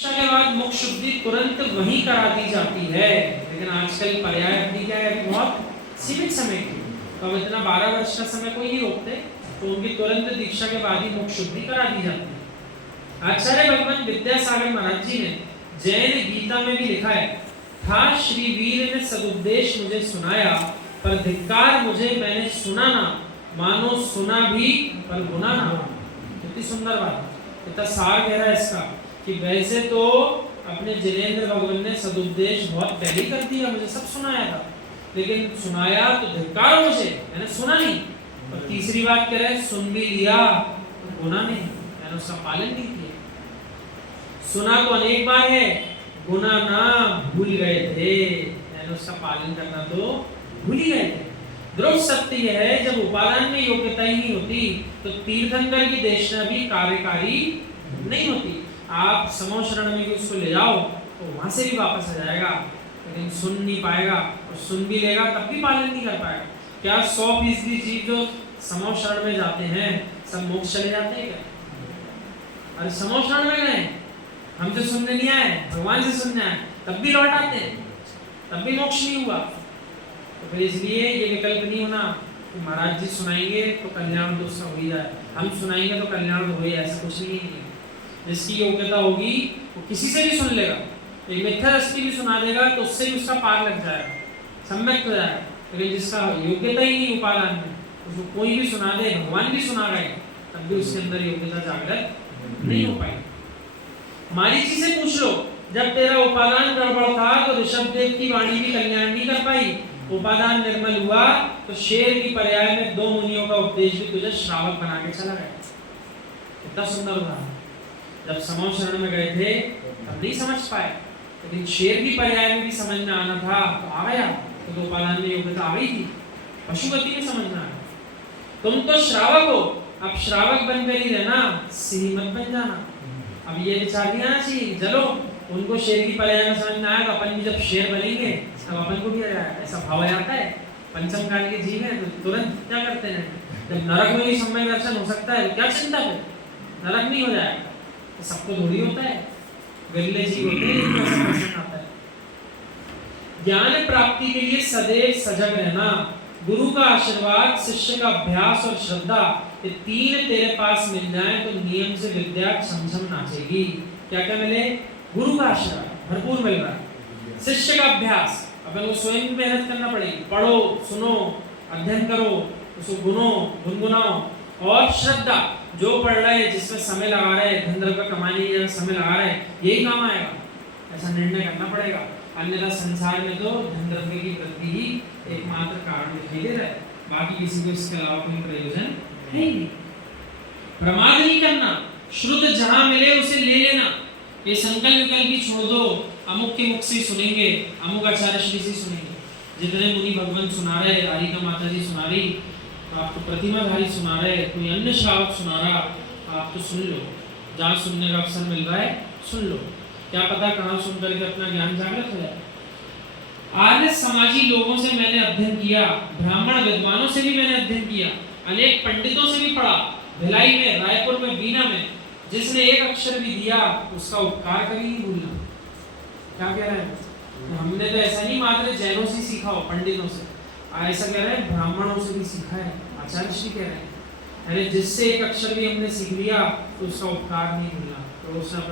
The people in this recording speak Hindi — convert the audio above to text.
के बाद मुख शुद्धि तुरंत वहीं करा दी जाती है, लेकिन आजकल पर्याय अवधि क्या है, बहुत सीमित समय की। तो अब इतना 12 वर्ष का समय कोई नहीं रोकते, तो उनकी तुरंत दीक्षा के बाद ही मुख शुद्धि करा दी जाती है। आचार्य भगवान विद्यासागर महाराज जी ने जैन गीता में भी लिखा है, था श्री वीर ने सदुपदेश मुझे सुनाया, पर धिक्कार मुझे मैंने सुना ना, मानो सुना भी पर गुना ना। कितनी सुंदर बात, इतना सार गहरा इसका कि वैसे तो अपने जिनेंद्र भगवान ने सदुपदेश बहुत पहले कर दिया, मुझे सब सुनाया था, लेकिन सुनाया तो धिक्कार मुझे, मैंने सुना नहीं। और तीसरी बात कह रहे सुन भी लिया तो गुना नहीं, मैंने उसका पालन नहीं किया। सुना तो अनेक बार है, गुना ना भूल गए थे, मैंने उसका पालन करना तो भूल ही गए थे। ध्रुव सत्य यह है, जब उपादान में योग्यता ही नहीं होती तो तीर्थंकर की देशना भी कार्यकारी नहीं होती। आप समूह शरण में भी उसको ले जाओ तो वहां से भी वापस आ जाएगा, लेकिन सुन नहीं पाएगा, और सुन भी लेगा तब भी पालन नहीं कर पाएगा। क्या 100% जीव जो समूह शरण में जाते हैं सब मोक्ष चले जाते हैं क्या? अरे समूह शरण में गए, हमसे सुनने नहीं आए, भगवान से सुनने आए, तब भी लौट आते हैं, तब भी मोक्ष नहीं हुआ। तो फिर इसलिए ये विकल्प नहीं होना कि महाराज जी सुनाएंगे तो कल्याण तो उसका हो ही जाए, हम सुनाएंगे तो कल्याण हो ही, ऐसा कुछ नहीं है। जिसकी योग्यता होगी वो किसी से भी सुन लेगा, एक मिथ्या रस्ती भी सुना देगा तो उससे भी उसका पार लग जाएगा, सम्यक हो जाएगा। लेकिन जिसका योग्यता ही नहीं उपादान में, उसको कोई भी सुना दे, भगवान भी सुना गए, तब भी उसके अंदर योग्यता जागृत नहीं हो पाई। मारीची से पूछ लो, जब तेरा उपादान गड़बड़ था तो ऋषभ देव की वाणी भी कल्याण नहीं कर पाई, उपादान निर्मल हुआ तो शेर की पर्याय में 2 मुनियों का उपदेश भी तुझे श्रावक बना के चला गया। कितना सुंदर उदाहरण। जब समूह शरण में गए थे तब नहीं समझ पाए, लेकिन शेर की पर्याय में भी समझ में आना था तो आ गया, तो उपादान में योग्यता आ गई थी, पशुपति में समझना है। तुम तो श्रावक हो, अब श्रावक बनकर ही रहना, सिंह मत बन जाना। अब ये विचार नहीं आना चाहिए, चलो उनको शेर की पर्याय में समझ में आया तो अपन भी जब शेर बनेंगे तब अपन को भी आ जाएगा, ऐसा भाव आता है। पंचम काल के जीव है तो तुरंत क्या करते हैं, जब नरक में भी समय दर्शन हो सकता है तो क्या चिंता है, नरक नहीं हो जाएगा, तो सबको थोड़ी होता है, विरले जीव होते हैं तो ऐसा प्रश्न आता है। ज्ञान प्राप्ति के लिए सदैव सजग रहना, गुरु का आशीर्वाद, शिष्य का अभ्यास और श्रद्धा, ये 3 तेरे पास मिल जाए तो नियम से विद्या छमछम नाचेगी। क्या क्या मिले? गुरु का आशीर्वाद भरपूर मिल रहा है, शिष्य का अभ्यास, अपन को स्वयं मेहनत करना पड़ेगी, पढ़ो सुनो अध्ययन करो, उसको गुनो गुनगुनाओ, और श्रद्धा, जो पढ़ रहे हैं जिसमें समय लगा रहे हैं, धन द्रव्य कमाने में समय लगा रहे हैं, यही काम आएगा, ऐसा निर्णय करना पड़ेगा। अन्यथा संसार में तो धन द्रव्य की वृद्धि ही एकमात्र कारण दिखाई दे रहा है, बाकी किसी को इसके अलावा कोई प्रयोजन है ही नहीं। प्रमाद नहीं करना, श्रुत जहां मिले उसे ले लेना, ये संकल्प विकल्प भी छोड़ दो, अमुक के मुख से सुनेंगे, अमुक आचार्य श्री से सुनेंगे, जितने मुनि भगवान सुना रहे, राधिका माता जी सुना रही, आपको प्रतिमाधारी सुना रहे, कोई अन्य श्रावक सुना रहा, आप तो सुन लो, जहाँ सुनने का अवसर मिल रहा है सुन लो, क्या पता कहाँ सुन करके अपना ज्ञान जागृत हो जाए। आर्य समाजी लोगों से मैंने अध्ययन किया, ब्राह्मण विद्वानों से भी मैंने अध्ययन किया, अनेक पंडितों से भी पढ़ा, भिलाई में, रायपुर में, बीना में, जिसने एक अक्षर भी दिया उसका उपकार कभी नहीं भूलना। क्या कह रहे हैं? हमने तो ऐसा नहीं मात्र जैनों से सीखा हो, पंडितों से, ऐसा कह रहे हैं ब्राह्मणों से भी सीखा है, आचार्य श्री कह रहे हैं, अरे जिससे एक अक्षर भी हमने सीख लिया तो उसका उपकार नहीं भूलना। तो उसने